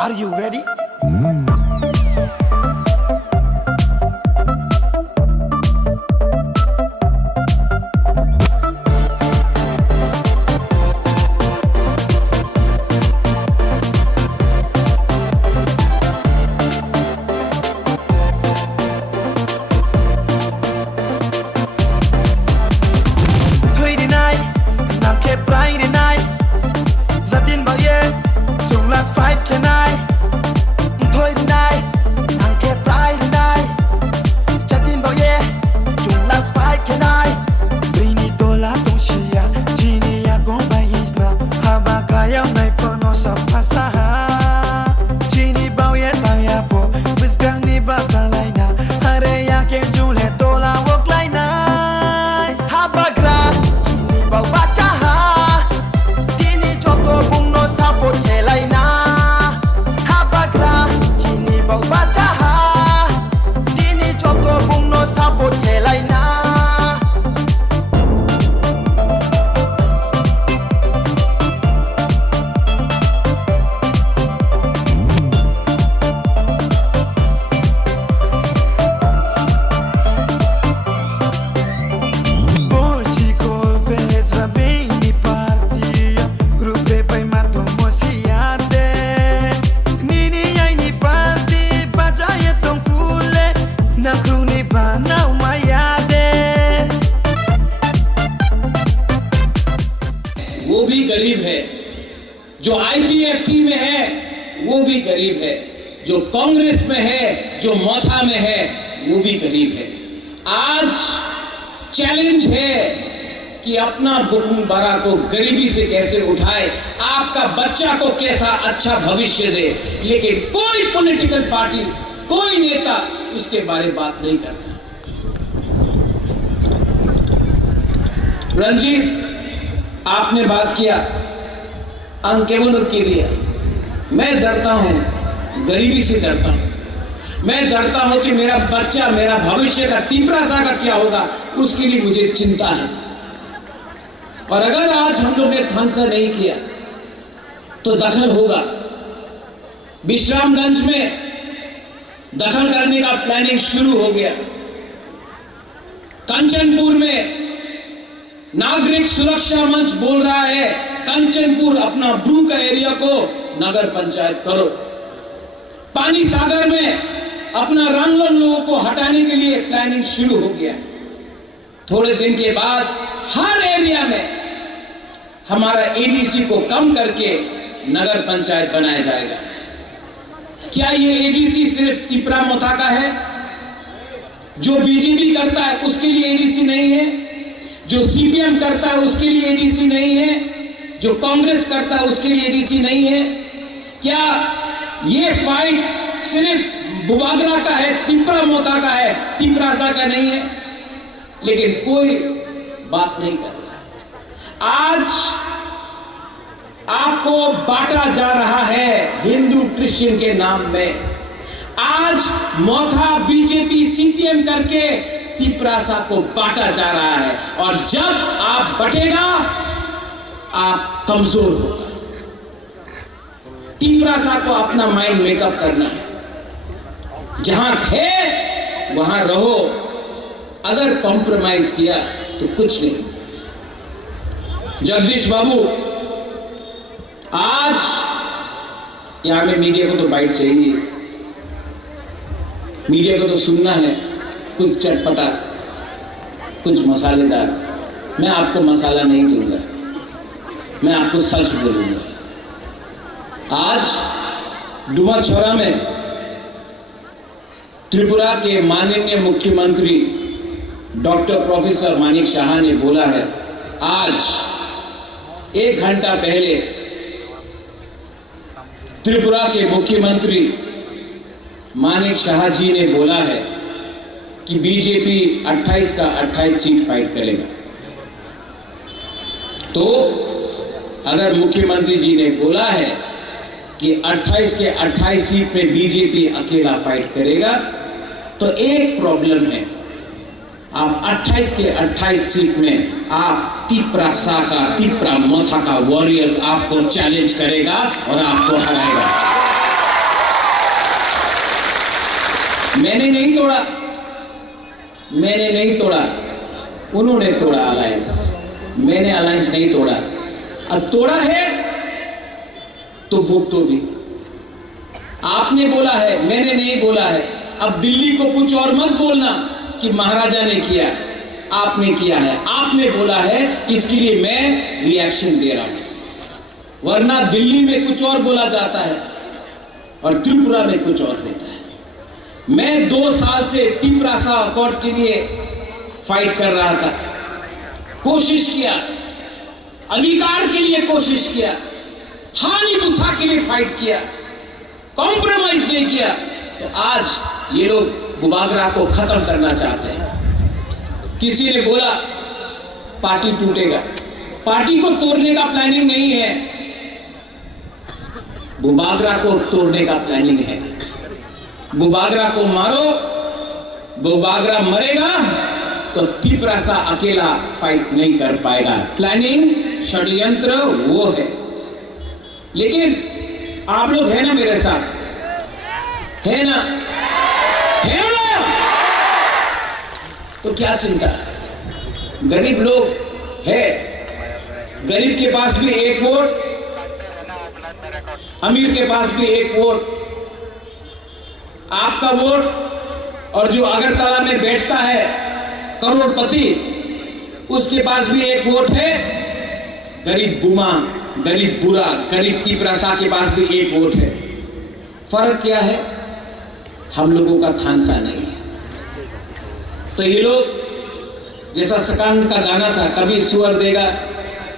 Are you ready? वो भी गरीब है, जो आईपीएफटी में है वो भी गरीब है, जो कांग्रेस में है, जो मोथा में है वो भी गरीब है। आज चैलेंज है कि अपना बुकुमबारा को गरीबी से कैसे उठाए, आपका बच्चा को कैसा अच्छा भविष्य दे, लेकिन कोई पॉलिटिकल पार्टी, कोई नेता उसके बारे में बात नहीं करता। रंजीत, आपने बात किया अंकेवन के लिए। मैं डरता हूं, गरीबी से डरता हूं। मैं डरता हूं कि मेरा बच्चा, मेरा भविष्य का तीव्रता का क्या होगा, उसके लिए मुझे चिंता है। और अगर आज हम लोग ने ध्वंसा नहीं किया तो दखल होगा। विश्रामगंज में दखल करने का प्लानिंग शुरू हो गया। कंचनपुर में नागरिक सुरक्षा मंच बोल रहा है कंचनपुर अपना ब्रू का एरिया को नगर पंचायत करो। पानी सागर में अपना रंगलन लोगों को हटाने के लिए प्लानिंग शुरू हो गया। थोड़े दिन के बाद हर एरिया में हमारा एडीसी को कम करके नगर पंचायत बनाया जाएगा। क्या ये एडीसी सिर्फ तिपरा मोथा का है? जो बीजेपी करता है उसके लिए एडीसी नहीं है? जो सीपीएम करता है उसके लिए एडीसी नहीं है? जो कांग्रेस करता है उसके लिए एडीसी नहीं है? क्या ये फाइट सिर्फ बुबागरा का है, तिपरा मोथा का है, तिपरासा का नहीं है? लेकिन कोई बात नहीं कर रहा। आज आपको बांटा जा रहा है हिंदू क्रिश्चियन के नाम में। आज मोथा बीजेपी सीपीएम करके तिपरासा को बांटा जा रहा है, और जब आप बटेगा आप कमजोर होगा। तिपरासा को अपना माइंड मेकअप करना है। जहां है वहां रहो, अगर कॉम्प्रोमाइज किया तो कुछ नहीं। जगदीश बाबू, आज यहां में मीडिया को तो बाइट चाहिए, मीडिया को तो सुनना है कुछ चटपटा, कुछ मसालेदार। मैं आपको मसाला नहीं दूंगा, मैं आपको सच बोलूंगा। आज डुमाछौरा में त्रिपुरा के माननीय मुख्यमंत्री डॉक्टर प्रोफेसर मानिक शाह ने बोला है, आज 1 घंटा पहले त्रिपुरा के मुख्यमंत्री मानिक शाह जी ने बोला है कि बीजेपी 28 का 28 सीट फाइट करेगा। तो अगर मुख्यमंत्री जी ने बोला है कि 28 के 28 सीट में बीजेपी अकेला फाइट करेगा, तो एक प्रॉब्लम है, आप 28 के 28 सीट में आप तिपरासा का, तिपरा मोथा का वॉरियर्स आपको चैलेंज करेगा और आपको हराएगा। मैंने नहीं तोड़ा, मैंने नहीं तोड़ा, उन्होंने तोड़ा अलायंस, मैंने अलायंस नहीं तोड़ा। अब तोड़ा है तो भुगतो भी। आपने बोला है, मैंने नहीं बोला है। अब दिल्ली को कुछ और मत बोलना कि महाराजा ने किया, आपने किया है, आपने बोला है, इसके लिए मैं रिएक्शन दे रहा हूं। वरना दिल्ली में कुछ और बोला जाता है और त्रिपुरा में कुछ और होता है। मैं 2 साल से तिपरासा अकॉर्ड के लिए फाइट कर रहा था, कोशिश किया, अधिकार के लिए कोशिश किया, हानिमुसा के लिए फाइट किया, कॉम्प्रोमाइज नहीं किया। तो आज ये लोग बुबागरा को खत्म करना चाहते हैं। किसी ने बोला पार्टी टूटेगा, पार्टी को तोड़ने का प्लानिंग नहीं है, बुबागरा को तोड़ने का प्लानिंग है। बुबागरा को मारो, बुबागरा मरेगा तो तिपरासा अकेला फाइट नहीं कर पाएगा। प्लानिंग, षड्यंत्र वो है। लेकिन आप लोग है ना मेरे साथ, है ना, है ना? तो क्या चिंता, गरीब लोग है, गरीब के पास भी एक वोट, अमीर के पास भी एक वोट। आपका वोट और जो अगरतला में बैठता है करोड़पति, उसके पास भी एक वोट है। गरीब बुमा, गरीब बुरा, गरीब तिपरासा के पास भी एक वोट है। फर्क क्या है? हम लोगों का थानसा नहीं है। तो ये लोग जैसा सकान का गाना था, कभी सुअर देगा,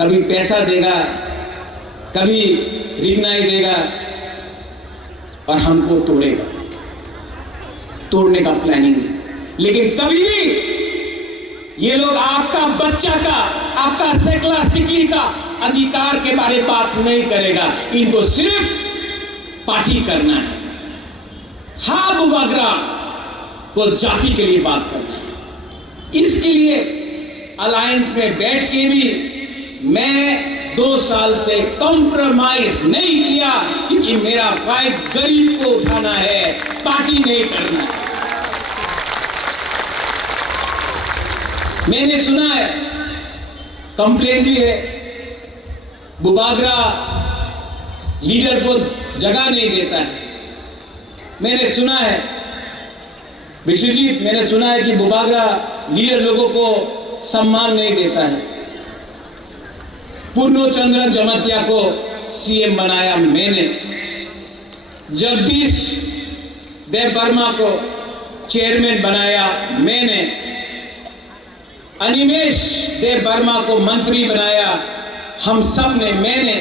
कभी पैसा देगा, कभी रिगनाई देगा और हमको तोड़ेगा, तोड़ने का प्लानिंग है। लेकिन कभी भी ये लोग आपका बच्चा का, आपका सेकला सिकली का अधिकार के बारे में बात नहीं करेगा। इनको सिर्फ पार्टी करना है, हाँ बुबागरा को जाति के लिए बात करना है। इसके लिए अलायंस में बैठ के भी मैं 2 साल से कॉम्प्रोमाइज नहीं किया, क्योंकि मेरा फाइट गरीब को उठाना है, पार्टी नहीं करना है। मैंने सुना है, कंप्लेन भी है, बुबागरा लीडर को जगह नहीं देता है। मैंने सुना है विश्वजीत, मैंने सुना है कि बुबागरा लीडर लोगों को सम्मान नहीं देता है। पूर्णचंद्र जमतिया को सीएम बनाया मैंने, जगदीश देव वर्मा को चेयरमैन बनाया मैंने, अनिमेश देव वर्मा को मंत्री बनाया हम सब ने, मैंने।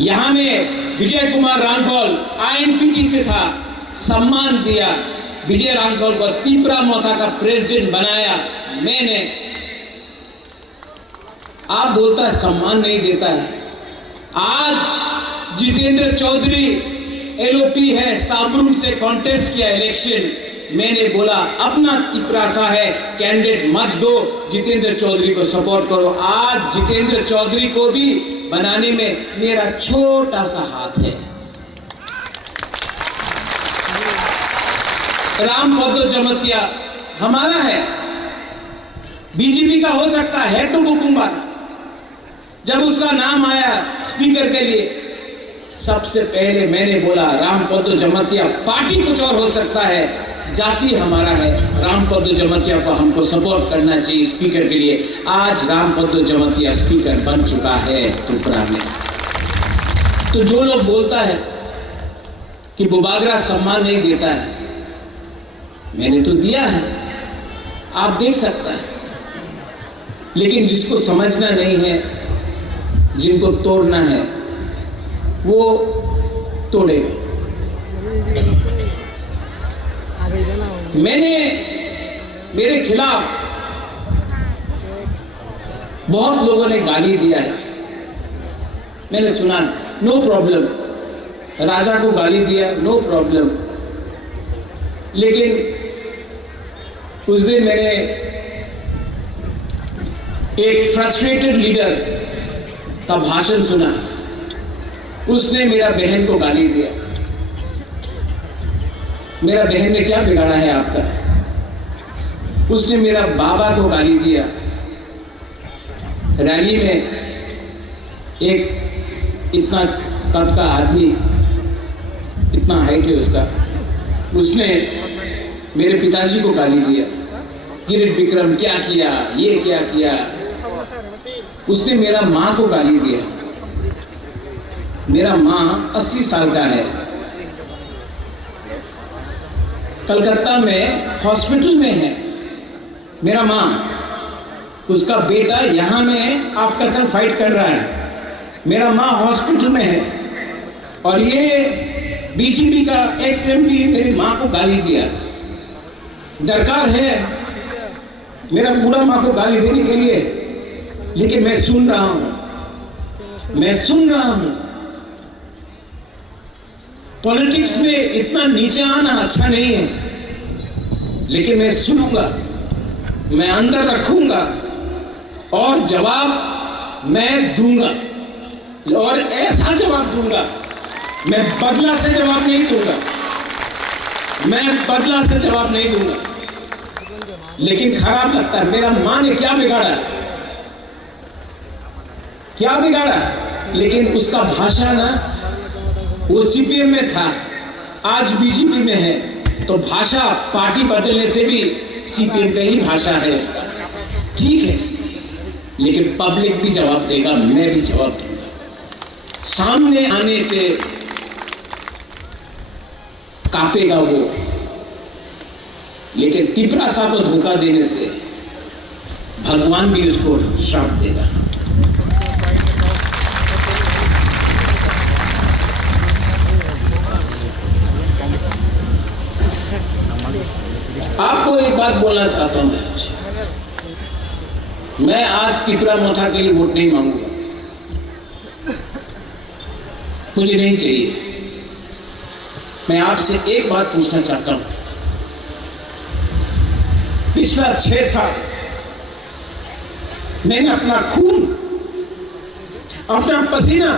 यहां में विजय कुमार रांखोल आईएनपीटी से था, सम्मान दिया। विजय रांखोल को तिपरा मोथा का प्रेसिडेंट बनाया मैंने। आप बोलता है सम्मान नहीं देता है। आज जितेंद्र चौधरी एलओपी है, साबरूम से कॉन्टेस्ट किया इलेक्शन। मैंने बोला अपना तिपरासा है, कैंडिडेट मत दो, जितेंद्र चौधरी को सपोर्ट करो। आज जितेंद्र चौधरी को भी बनाने में मेरा छोटा सा हाथ है। रामपद्दो जमतिया हमारा है, बीजेपी का हो सकता है तो बुकुंबा। जब उसका नाम आया स्पीकर के लिए, सबसे पहले मैंने बोला रामपद्दो जमतिया, पार्टी कुछ और हो सकता है, जाति हमारा है। रामपद्दो जमतिया को हमको सपोर्ट करना चाहिए स्पीकर के लिए। आज रामपद्दो जमतिया स्पीकर बन चुका है त्रिपुरा में। तो जो लोग बोलता है कि बुबागरा सम्मान नहीं देता है, मैंने तो दिया है, आप देख सकता है। लेकिन जिसको समझना नहीं है, जिनको तोड़ना है, वो तोड़ेगा। मैंने मेरे खिलाफ बहुत लोगों ने गाली दिया है, मैंने सुना, नो प्रॉब्लम। राजा को गाली दिया, नो प्रॉब्लम। लेकिन उस दिन मैंने एक फ्रस्ट्रेटेड लीडर का भाषण सुना, उसने मेरा बहन को गाली दिया। मेरा बहन ने क्या बिगाड़ा है आपका? उसने मेरा बाबा को गाली दिया। रैली में एक इतना कद का आदमी, इतना हाइट है उसका, उसने मेरे पिताजी को गाली दिया। किरीट विक्रम क्या किया, ये क्या किया। उसने मेरा माँ को गाली दिया। मेरा माँ 80 साल का है, कलकत्ता में हॉस्पिटल में है मेरा माँ। उसका बेटा यहाँ में आपका संग फाइट कर रहा है। मेरा माँ हॉस्पिटल में है और ये बीजेपी का एक्स एमपी मेरी माँ को गाली दिया। दरकार है मेरा पूरा माँ को गाली देने के लिए, लेकिन मैं सुन रहा हूं, मैं सुन रहा हूं। पॉलिटिक्स में इतना नीचे आना अच्छा नहीं है, लेकिन मैं सुनूंगा, मैं अंदर रखूंगा और जवाब मैं दूंगा, और ऐसा जवाब दूंगा। मैं बदला से जवाब नहीं दूंगा, मैं बदला से जवाब नहीं दूंगा। लेकिन खराब लगता है, मेरा माँ ने क्या बिगाड़ा, क्या बिगाड़ा। लेकिन उसका भाषा ना, वो सीपीएम में था, आज बीजेपी में है, तो भाषा पार्टी बदलने से भी सीपीएम का ही भाषा है इसका, ठीक है। लेकिन पब्लिक भी जवाब देगा, मैं भी जवाब दूंगा। सामने आने से कांपेगा वो, लेकिन टिपरासा को धोखा देने से भगवान भी उसको श्राप देगा। आपको एक बात बोलना चाहता हूं, मैं आज टिपरा मोथा के लिए वोट नहीं मांगूंगा, मुझे नहीं चाहिए। मैं आपसे एक बात पूछना चाहता हूं, पिछला 6 साल मैंने अपना खून, अपना पसीना,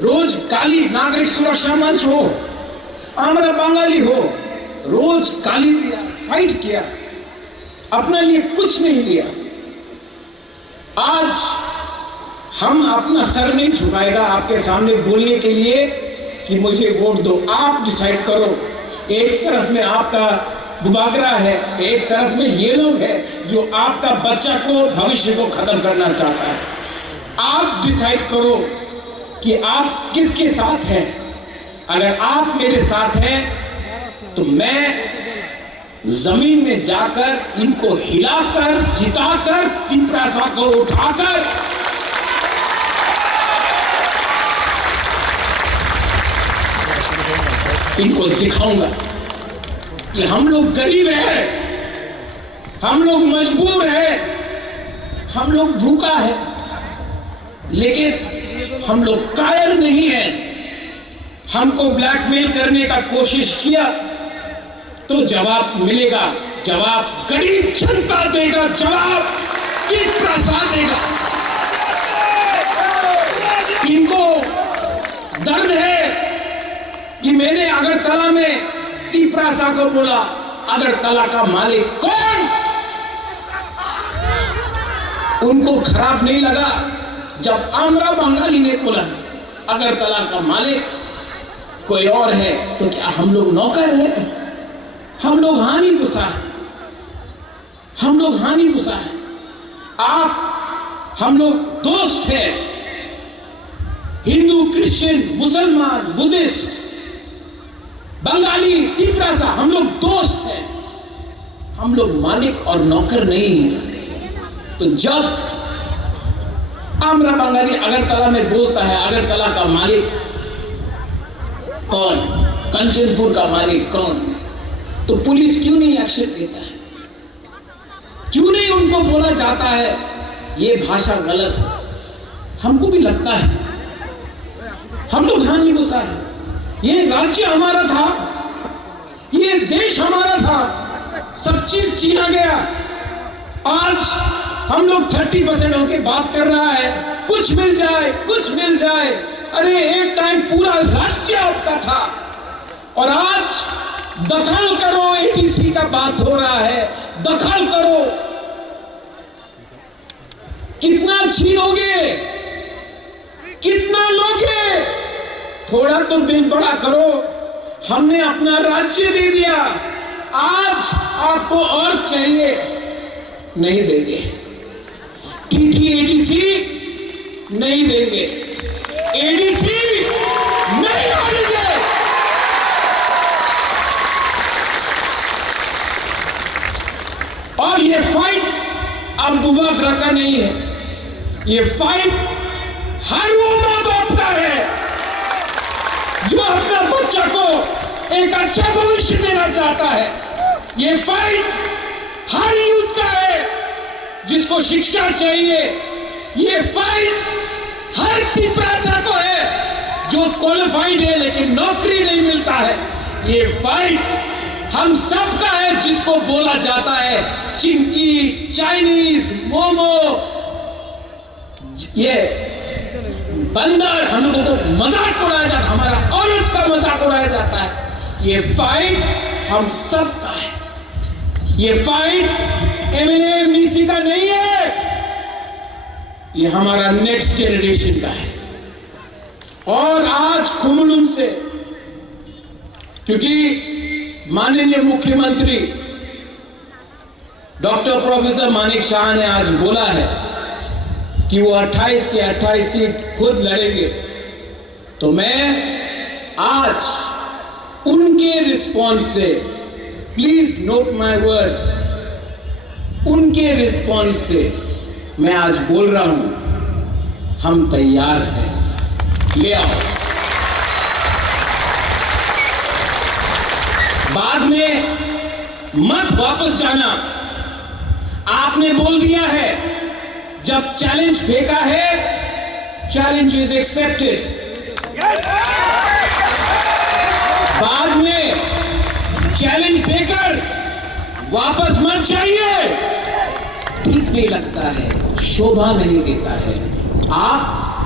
रोज काली नागरिक सुरक्षा मंच हो, आमरा बंगाली हो, रोज गाली दिया, फाइट किया, अपने लिए कुछ नहीं लिया। आज हम अपना सर नहीं झुकाएगा आपके सामने बोलने के लिए कि मुझे वोट दो। आप डिसाइड करो। एक तरफ में आपका बुबागरा है, एक तरफ में ये लोग है जो आपका बच्चा को, भविष्य को खत्म करना चाहता है। आप डिसाइड करो कि आप किसके साथ हैं। अगर आप मेरे साथ हैं तो मैं जमीन में जाकर इनको हिलाकर, जिताकर, टिपरासा को उठाकर इनको दिखाऊंगा कि हम लोग गरीब हैं, हम लोग मजबूर हैं, हम लोग भूखा है, लेकिन हम लोग कायर नहीं है। हमको ब्लैकमेल करने का कोशिश किया तो जवाब मिलेगा, जवाब गरीब जनता देगा, जवाब टिपरासा देगा। इनको दर्द है कि मैंने अगरतला में टिपरासा को बोला। अगरतला का मालिक कौन? उनको खराब नहीं लगा जब आमरा बंगाली ने बोला अगरतला का मालिक कोई और है। तो क्या हम लोग नौकर हैं? हम लोग हानि पुसा है, हम लोग हानि पुसा है। आप, हम लोग दोस्त हैं, हिंदू, क्रिश्चियन, मुसलमान, बुद्धिस्ट, बंगाली, टिपरासा, हम लोग दोस्त हैं, हम लोग मालिक और नौकर नहीं हैं। तो जब आमरा बंगाली अगरतला में बोलता है अगरतला का मालिक कौन, कंचनपुर का मालिक कौन, तो पुलिस क्यों नहीं एक्शन लेता है? क्यों नहीं उनको बोला जाता है ये भाषा गलत है? हमको भी लगता है हम लोग हानि गुस्सा है। ये राज्य हमारा था, ये देश हमारा था, सब चीज छीना गया। आज हम लोग 30% होके बात कर रहा है, कुछ मिल जाए, कुछ मिल जाए। अरे एक टाइम पूरा राज्य आपका था और आज दखल करो, एटीसी का बात हो रहा है, दखल करो। कितना छीनोगे, कितना लोगे? थोड़ा तो दिल बड़ा करो। हमने अपना राज्य दे दिया, आज आपको और चाहिए, नहीं देंगे। टीटीएडीसी नहीं देंगे, एडीसी नहीं आएंगे। और ये फाइट अब बुआ ग्रह का नहीं है, ये फाइट हर वो मां बाप का है जो अपना बच्चा को एक अच्छा भविष्य देना चाहता है। ये फाइट हर यूथ का है जिसको शिक्षा चाहिए। ये फाइट हर पिपरासा को है जो क्वालिफाइड है लेकिन नौकरी नहीं मिलता है। ये फाइट हम सब का है जिसको बोला जाता है चिंकी, चाइनीज, मोमो, ये बंदर, हम लोगों को मजाक उड़ाया जाता, हमारा औरत का मजाक उड़ाया जाता है। ये फाइट हम सब का है। ये फाइट एमएनए एमडीसी का नहीं है, ये हमारा नेक्स्ट जनरेशन का है। और आज खुमलुन से, क्योंकि माननीय मुख्यमंत्री डॉक्टर प्रोफेसर मानिक शाह ने आज बोला है कि वो 28 की 28 सीट खुद लड़ेंगे, तो मैं आज उनके रिस्पॉन्स से, प्लीज नोट माय वर्ड्स, उनके रिस्पॉन्स से मैं आज बोल रहा हूं, हम तैयार हैं, ले आओ। बाद में मत वापस जाना। आपने बोल दिया है, जब चैलेंज फेंका है, चैलेंज इज एक्सेप्टेड। बाद में चैलेंज देकर वापस मत जाइए, ठीक नहीं लगता है, शोभा नहीं देता है। आप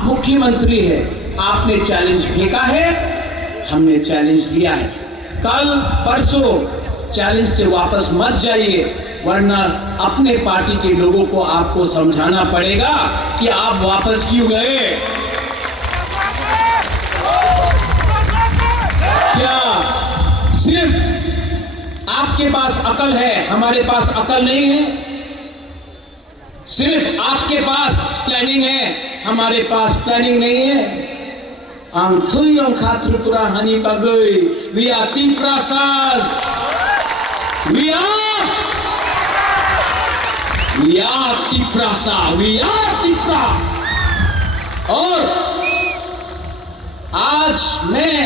मुख्यमंत्री हैं, आपने चैलेंज फेंका है, हमने चैलेंज लिया है। कल परसों चैलेंज से वापस मत जाइए, वरना अपने पार्टी के लोगों को आपको समझाना पड़ेगा कि आप वापस क्यों गए। क्या सिर्फ आपके पास अकल है, हमारे पास अकल नहीं है? सिर्फ आपके पास प्लानिंग है, हमारे पास प्लानिंग नहीं है। Ang tuyong Tripura hani bagay, we are Tiprasas, we are Tiprasa, we are Tipra। और आज मैं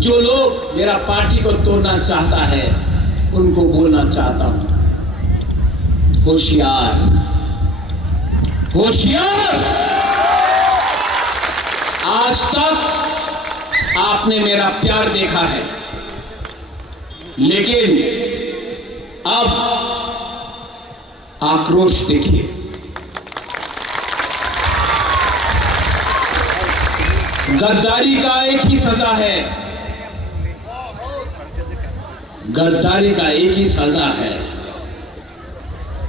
जो लोग मेरा पार्टी को तोड़ना चाहता है उनको बोलना चाहता हूं, होशियार होशियार। आज तक आपने मेरा प्यार देखा है, लेकिन अब आक्रोश देखिए। गद्दारी का एक ही सजा है, गद्दारी का एक ही सजा है,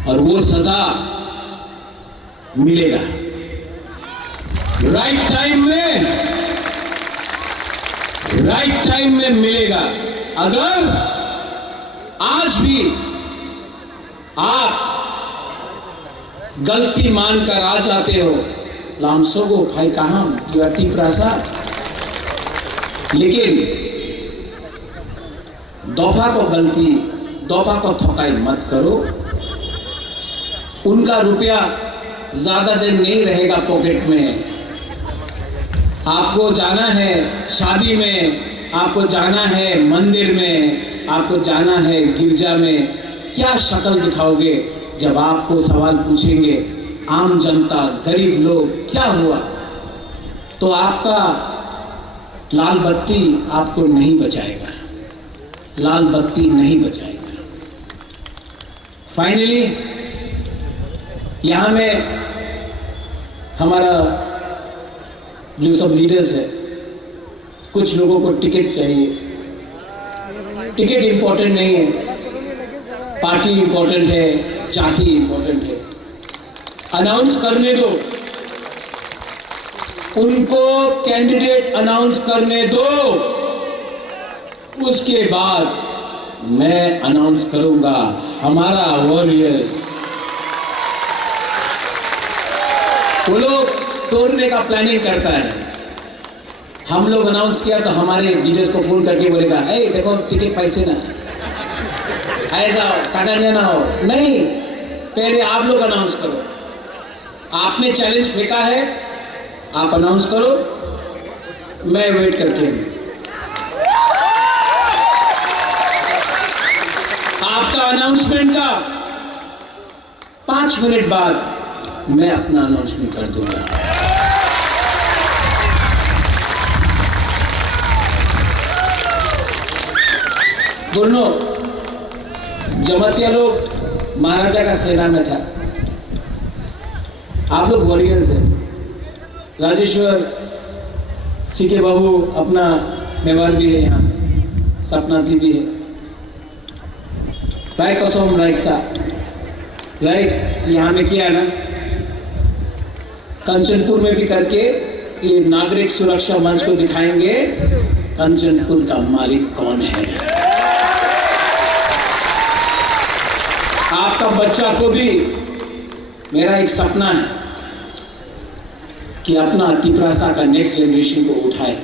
और वो सजा मिलेगा राइट टाइम में मिलेगा। अगर आज भी आप गलती मानकर आ जाते हो, लामसोगो भाई कहां यू आर टिप्रासा, लेकिन दफा को थकाई मत करो। उनका रुपया ज्यादा दिन नहीं रहेगा पॉकेट में। आपको जाना है शादी में, आपको जाना है मंदिर में, आपको जाना है गिरजा में। क्या शक्ल दिखाओगे जब आपको सवाल पूछेंगे आम जनता, गरीब लोग, क्या हुआ? तो आपका लाल बत्ती आपको नहीं बचाएगा, लाल बत्ती नहीं बचाएगा। फाइनली यहाँ में हमारा जो सब लीडर्स है, कुछ लोगों को टिकट चाहिए। टिकट इंपॉर्टेंट नहीं है, पार्टी इंपॉर्टेंट है, जाति इंपॉर्टेंट है। अनाउंस करने दो, उनको कैंडिडेट अनाउंस करने दो, उसके बाद मैं अनाउंस करूंगा हमारा वॉरियर्स। वो लोग तोड़ने का प्लानिंग करता है, हम लोग अनाउंस किया तो हमारे लीडर्स को फोन करके बोलेगा, ए देखो टिकट पैसे ना आए जाओ, ताका ना हो। नहीं, पहले आप लोग अनाउंस करो। आपने चैलेंज फेंका है, आप अनाउंस करो, मैं वेट करके हूं। आपका अनाउंसमेंट का 5 मिनट बाद मैं अपना अनाउंसमेंट कर दूंगा। गुरनो, जमातिया लोग महाराजा का सेना में था, आप लोग वॉरियर्स हैं। राजेश्वर सीके बाबू अपना मेवाड़ भी है, यहाँ सपना दी भी है, राय कसम राय सा राय यहाँ में किया ना, कंचनपुर में भी करके ये नागरिक सुरक्षा मंच को दिखाएंगे कंचनपुर का मालिक कौन है। आपका बच्चा को भी मेरा एक सपना है कि अपना तिपरासा का नेक्स्ट जनरेशन को उठाए।